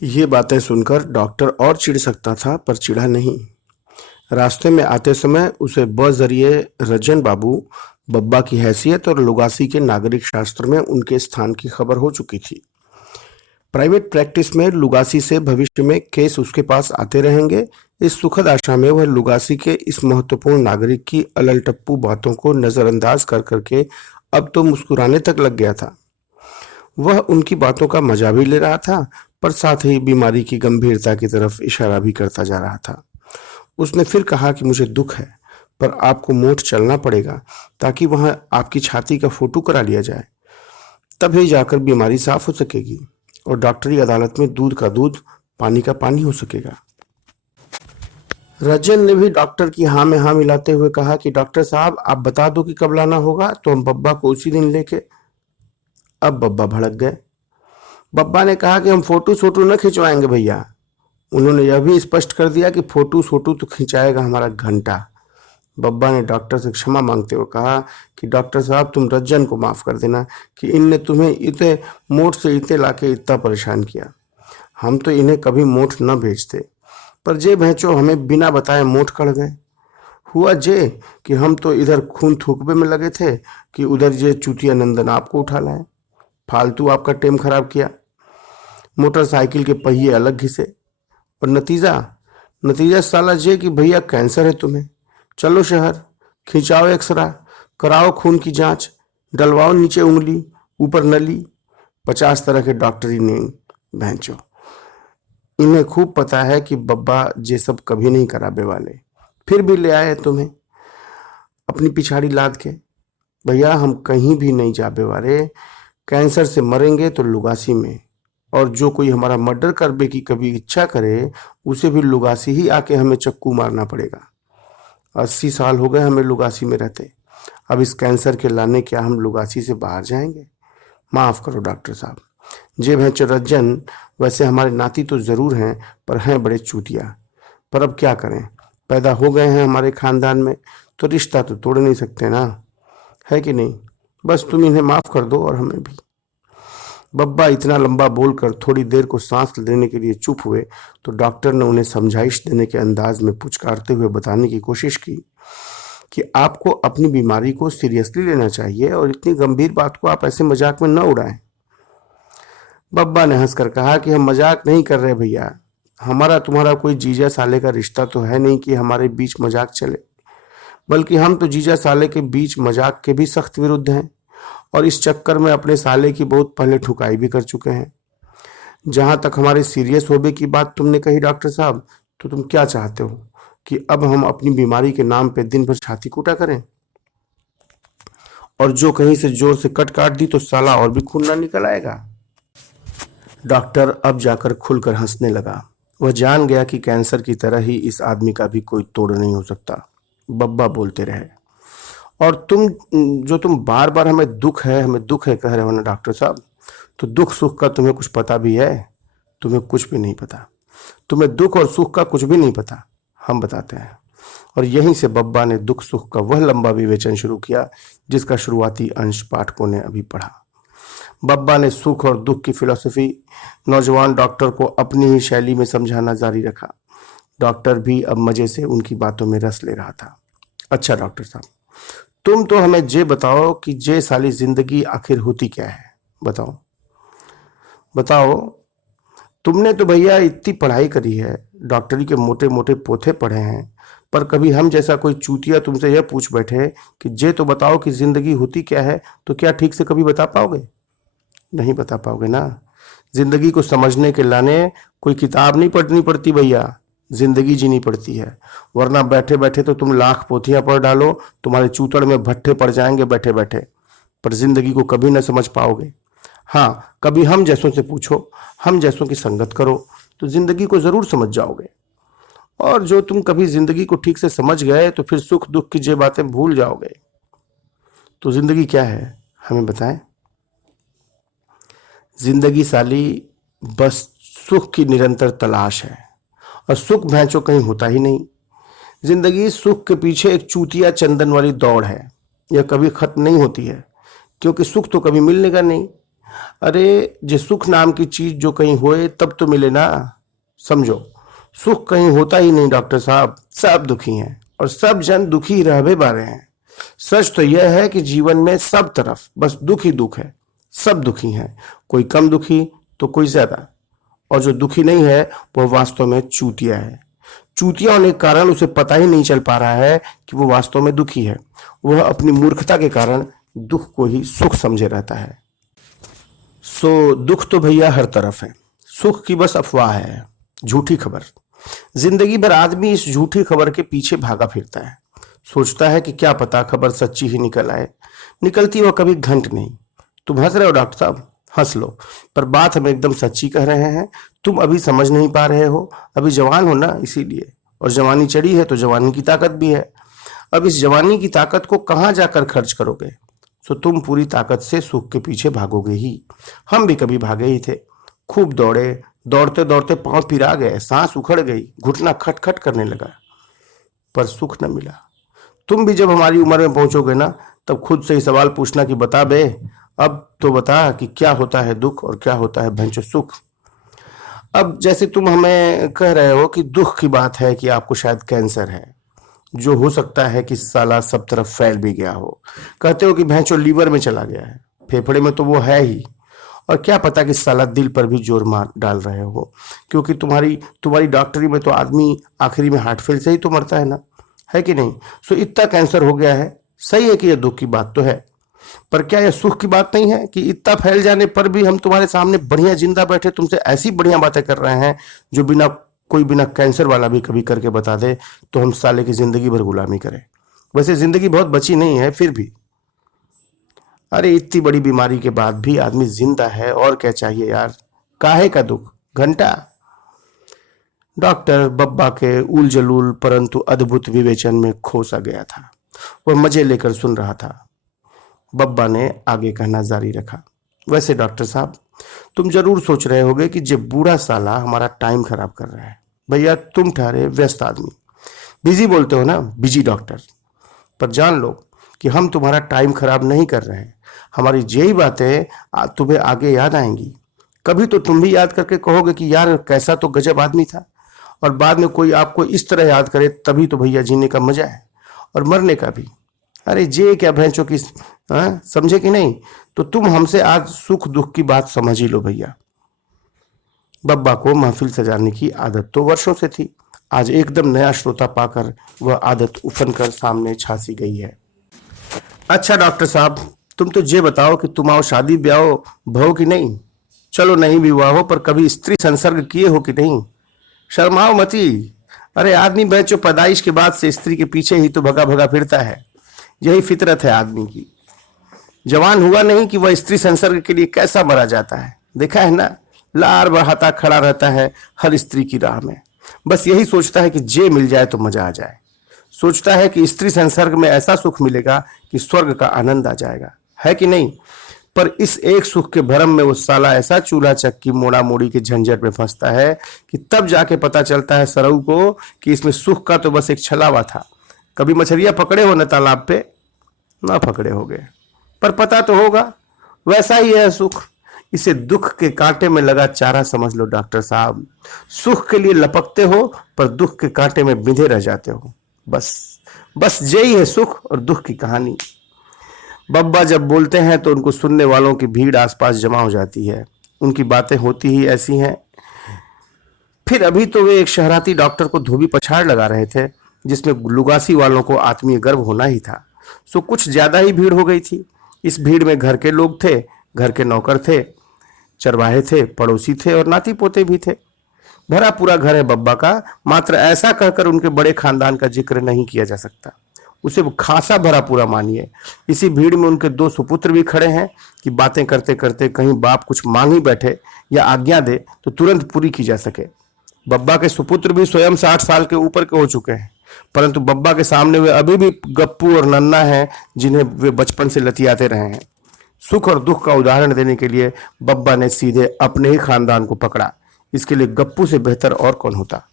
ये बातें सुनकर डॉक्टर और चिढ़ सकता था पर चिढ़ा नहीं। रास्ते में आते समय उसे बजरिए रजन बाबू बब्बा की हैसियत और लुगासी के नागरिक शास्त्र में उनके स्थान की खबर हो चुकी थी। प्राइवेट प्रैक्टिस में लुगासी से भविष्य में केस उसके पास आते रहेंगे। इस सुखद आशा में वह लुगासी के इस महत्वपूर्ण नागरिक की अलल टप्पू बातों को नजरअंदाज कर करके अब तो मुस्कुराने तक लग गया था। वह उनकी बातों का मजा भी ले रहा था पर साथ ही बीमारी की गंभीरता की तरफ इशारा भी करता जा रहा था। उसने फिर कहा कि मुझे दुख है पर आपको मोट चलना पड़ेगा ताकि वहां आपकी छाती का फोटो करा लिया जाए, तभी जाकर बीमारी साफ हो सकेगी और डॉक्टरी अदालत में दूध का दूध पानी का पानी हो सकेगा। रजन ने भी डॉक्टर की हाँ में हाँ मिलाते हुए कहा कि डॉक्टर साहब आप बता दो कि कब लाना होगा तो हम बब्बा को उसी दिन लेके। अब बब्बा भड़क गए। बब्बा ने कहा कि हम फोटो सोटो न खिंचवाएंगे भैया। उन्होंने यह भी स्पष्ट कर दिया कि फोटो सोटो तो खिंचाएगा हमारा घंटा। बब्बा ने डॉक्टर से क्षमा मांगते हुए कहा कि डॉक्टर साहब तुम रज्जन को माफ कर देना कि इनने तुम्हें इतने मोट से इतने लाके इतना परेशान किया। हम तो इन्हें कभी मोट न भेजते पर जे भैंचो हमें बिना बताए मोट कर गए। हुआ जे कि हम तो इधर खून थूकने में लगे थे कि उधर जे चूतिया नंदन आपको उठा लाए। फालतू आपका टेम खराब किया। मोटरसाइकिल के पहिए अलग घिसे और नतीजा नतीजा साला जे कि भैया कैंसर है तुम्हें। चलो शहर, खिंचाओ एक्सरा, कराओ खून की जांच, डलवाओ नीचे उंगली ऊपर नली। 50 तरह के डॉक्टरी नेम भैंचो। इन्हें खूब पता है कि बब्बा ये सब कभी नहीं कराबे वाले, फिर भी ले आए तुम्हें अपनी पिछाड़ी लाद के। भैया हम कहीं भी नहीं जाबे वाले। कैंसर से मरेंगे तो लुगासी में, और जो कोई हमारा मर्डर करने की कभी इच्छा करे उसे भी लुगासी ही आके हमें चक्कू मारना पड़ेगा। 80 साल हो गए हमें लुगासी में रहते। अब इस कैंसर के लाने क्या हम लुगासी से बाहर जाएंगे? माफ करो डॉक्टर साहब। जे भैंचो रज्जन वैसे हमारे नाती तो जरूर हैं पर हैं बड़े चूतिया। पर अब क्या करें, पैदा हो गए हैं हमारे खानदान में तो रिश्ता तो तोड़ नहीं सकते ना, है कि नहीं? बस तुम इन्हें माफ कर दो और हमें भी। बब्बा इतना लंबा बोलकर थोड़ी देर को सांस लेने के लिए चुप हुए तो डॉक्टर ने उन्हें समझाइश देने के अंदाज में पुचकारते हुए बताने की कोशिश की कि आपको अपनी बीमारी को सीरियसली लेना चाहिए और इतनी गंभीर बात को आप ऐसे मजाक में न उड़ाएं। बब्बा ने हंसकर कहा कि हम मजाक नहीं कर रहे भैया। हमारा तुम्हारा कोई जीजा साले का रिश्ता तो है नहीं कि हमारे बीच मजाक चले, बल्कि हम तो जीजा साले के बीच मजाक के भी सख्त विरुद्ध हैं और इस चक्कर में अपने साले की बहुत पहले ठुकाई भी कर चुके हैं। जहां तक हमारे सीरियस होने की बात तुमने कही डॉक्टर साहब, तो तुम क्या चाहते हो कि अब हम अपनी बीमारी के नाम पे दिन भर छाती कूटा करें और जो कहीं से जोर से कट काट दी तो साला और भी खून ना निकल आएगा? डॉक्टर अब जाकर खुलकर हंसने लगा। वह जान गया कि कैंसर की तरह ही इस आदमी का भी कोई तोड़ नहीं हो सकता। बब्बा बोलते रहे, और तुम बार बार हमें दुख है कह रहे हो ना डॉक्टर साहब, तो दुख सुख का तुम्हें कुछ पता भी है? तुम्हें कुछ भी नहीं पता। तुम्हें दुख और सुख का कुछ भी नहीं पता। हम बताते हैं। और यहीं से बब्बा ने दुख सुख का वह लंबा विवेचन शुरू किया जिसका शुरुआती अंश पाठकों ने अभी पढ़ा। बब्बा ने सुख और दुख की फिलॉसफी नौजवान डॉक्टर को अपनी ही शैली में समझाना जारी रखा। डॉक्टर भी अब मजे से उनकी बातों में रस ले रहा था। अच्छा डॉक्टर साहब, तुम तो हमें जे बताओ कि जे साली जिंदगी आखिर होती क्या है? बताओ बताओ। तुमने तो भैया इतनी पढ़ाई करी है, डॉक्टरी के मोटे मोटे पोथे पढ़े हैं, पर कभी हम जैसा कोई चूतिया तुमसे यह पूछ बैठे कि जे तो बताओ कि जिंदगी होती क्या है, तो क्या ठीक से कभी बता पाओगे? नहीं बता पाओगे ना। जिंदगी को समझने के लाने कोई किताब नहीं पढ़नी पड़ती भैया, जिंदगी जीनी पड़ती है। वरना बैठे बैठे तो तुम लाख पोथियां पढ़ डालो, तुम्हारे चूतड़ में भट्ठे पड़ जाएंगे बैठे बैठे, पर जिंदगी को कभी न समझ पाओगे। हाँ, कभी हम जैसों से पूछो, हम जैसों की संगत करो तो जिंदगी को जरूर समझ जाओगे। और जो तुम कभी जिंदगी को ठीक से समझ गए तो फिर सुख दुख की जो बातें भूल जाओगे। तो जिंदगी क्या है, हमें बताएं। जिंदगी साली बस सुख की निरंतर तलाश है, और सुख भैंचो कहीं होता ही नहीं। जिंदगी सुख के पीछे एक चूतिया चंदन वाली दौड़ है। यह कभी खत्म नहीं होती है, क्योंकि सुख तो कभी मिलने का नहीं। अरे जे सुख नाम की चीज जो कहीं होए तब तो मिले ना। समझो, सुख कहीं होता ही नहीं डॉक्टर साहब, सब दुखी हैं और सब जन दुखी रहबे बारे हैं। सच तो यह है कि जीवन में सब तरफ बस दुख ही दुख है, सब दुखी हैं, कोई कम दुखी तो कोई ज्यादा। और जो दुखी नहीं है वो वास्तव में चूतिया है। चूतिया होने के कारण उसे पता ही नहीं चल पा रहा है कि वो वास्तव में दुखी है। वह अपनी मूर्खता के कारण दुख को ही सुख समझे रहता है। सो दुख तो भैया हर तरफ है, सुख की बस अफवाह है, झूठी खबर। जिंदगी भर आदमी इस झूठी खबर के पीछे भागा फिरता है, सोचता है कि क्या पता खबर सच्ची ही निकल आए। निकलती वह कभी घंट नहीं। तुम हंस रहे हो डॉक्टर साहब, हंस लो, पर बात हम एकदम सच्ची कह रहे हैं। तुम अभी समझ नहीं पा रहे हो, अभी जवान हो ना इसीलिए, और जवानी चढ़ी है तो जवानी की ताकत भी है। अब इस जवानी की ताकत को कहाँ जाकर खर्च करोगे? तो तुम पूरी ताकत से सुख के पीछे भागोगे ही। हम भी कभी भागे ही थे, खूब दौड़े, दौड़ते दौड़ते पांव पिरा गए, सांस उखड़ गई, घुटना खटखट करने लगा, पर सुख न मिला। तुम भी जब हमारी उम्र में पहुंचोगे ना, तब खुद से ही सवाल पूछना कि बता बे, अब तो बता कि क्या होता है दुख और क्या होता है भंचो सुख। अब जैसे तुम हमें कह रहे हो कि दुख की बात है कि आपको शायद कैंसर है, जो हो सकता है कि साला सब तरफ फैल भी गया हो। कहते हो कि भैंसो लीवर में चला गया है, फेफड़े में तो वो है ही, और क्या पता कि साला दिल पर भी जोर मार डाल रहे हो, क्योंकि तुम्हारी तुम्हारी डॉक्टरी में तो आदमी आखिरी में हार्ट फेल से ही तो मरता है ना, है कि नहीं? सो इतना कैंसर हो गया है। सही है कि यह दुख की बात तो है, पर क्या यह सुख की बात नहीं है कि इतना फैल जाने पर भी हम तुम्हारे सामने बढ़िया जिंदा बैठे तुमसे ऐसी बढ़िया बातें कर रहे हैं जो बिना कैंसर वाला भी कभी करके बता दे तो हम साले की जिंदगी भर गुलामी करें। वैसे जिंदगी बहुत बची नहीं है फिर भी। अरे इतनी बड़ी बीमारी के बाद भी आदमी जिंदा है, और क्या चाहिए यार, काहे का दुख घंटा। डॉक्टर बब्बा के उल जलूल परंतु अद्भुत विवेचन में खो सा गया था। वह मजे लेकर सुन रहा था। बब्बा ने आगे कहना जारी रखा, वैसे डॉक्टर साहब, तुम जरूर सोच रहे होगे कि जब बूढ़ा साला हमारा टाइम खराब कर रहा है। भैया तुम ठहरे व्यस्त आदमी, बिजी बोलते हो ना, बिजी डॉक्टर। पर जान लो कि हम तुम्हारा टाइम खराब नहीं कर रहे हैं। हमारी यही बातें तुम्हें आगे याद आएंगी। कभी तो तुम भी याद करके कहोगे कि यार कैसा तो गजब आदमी था, और बाद में कोई आपको इस तरह याद करे, तभी तो भैया जीने का मजा है, और मरने का भी। अरे जे क्या भैंसों की, समझे कि नहीं? तो तुम हमसे आज सुख दुख की बात समझ ही लो भैया। बब्बा को महफिल सजाने की आदत तो वर्षों से थी, आज एकदम नया श्रोता पाकर वह आदत उफन कर सामने छासी गई है। अच्छा डॉक्टर साहब, तुम तो ये बताओ कि तुम आओ शादी ब्याह भहो कि नहीं? चलो नहीं भी हुआ हो, पर कभी स्त्री संसर्ग किए हो कि नहीं? शर्माओ मती। अरे आदमी बच्चों पैदाइश के बाद से स्त्री के पीछे ही तो भगा भगा फिरता है, यही फितरत है आदमी की। जवान हुआ नहीं कि वह स्त्री संसर्ग के लिए कैसा मरा जाता है, देखा है ना, लार बहाता खड़ा रहता है हर स्त्री की राह में, बस यही सोचता है कि जे मिल जाए तो मजा आ जाए। सोचता है कि स्त्री संसर्ग में ऐसा सुख मिलेगा कि स्वर्ग का आनंद आ जाएगा, है कि नहीं? पर इस एक सुख के भरम में वो साला ऐसा चूल्हा चक्की मोड़ा मोड़ी के झंझट में फंसता है कि तब जाके पता चलता है सरऊ को कि इसमें सुख का तो बस एक छलावा था। कभी मछलियां पकड़े हो न तालाब पे? ना पकड़े होगे, पर पता तो होगा। वैसा ही है सुख, इसे दुख के कांटे में लगा चारा समझ लो डॉक्टर साहब। सुख के लिए लपकते हो पर दुख के कांटे में बिंधे रह जाते हो। बस बस यही है सुख और दुख की कहानी। बब्बा जब बोलते हैं तो उनको सुनने वालों की भीड़ आसपास जमा हो जाती है, उनकी बातें होती ही ऐसी हैं। फिर अभी तो वे एक शहराती डॉक्टर को धोबी पछाड़ लगा रहे थे, जिसमें लुगासी वालों को आत्मीय गर्व होना ही था। सो कुछ ज्यादा ही भीड़ हो गई थी। इस भीड़ में घर के लोग थे, घर के नौकर थे, चरवाहे थे, पड़ोसी थे और नाती पोते भी थे। भरा पूरा घर है बब्बा का, मात्र ऐसा कहकर उनके बड़े खानदान का जिक्र नहीं किया जा सकता। उसे खासा भरा पूरा मानिए। इसी भीड़ में उनके दो सुपुत्र भी खड़े हैं कि बातें करते करते कहीं बाप कुछ मांग ही बैठे या आज्ञा दे तो तुरंत पूरी की जा सके। बब्बा के सुपुत्र भी स्वयं 60 साल के ऊपर के हो चुके हैं, परंतु बब्बा के सामने वे अभी भी गप्पू और नन्ना हैं, जिन्हें वे बचपन से लतियाते रहे हैं। सुख और दुख का उदाहरण देने के लिए बब्बा ने सीधे अपने ही खानदान को पकड़ा। इसके लिए गप्पू से बेहतर और कौन होता।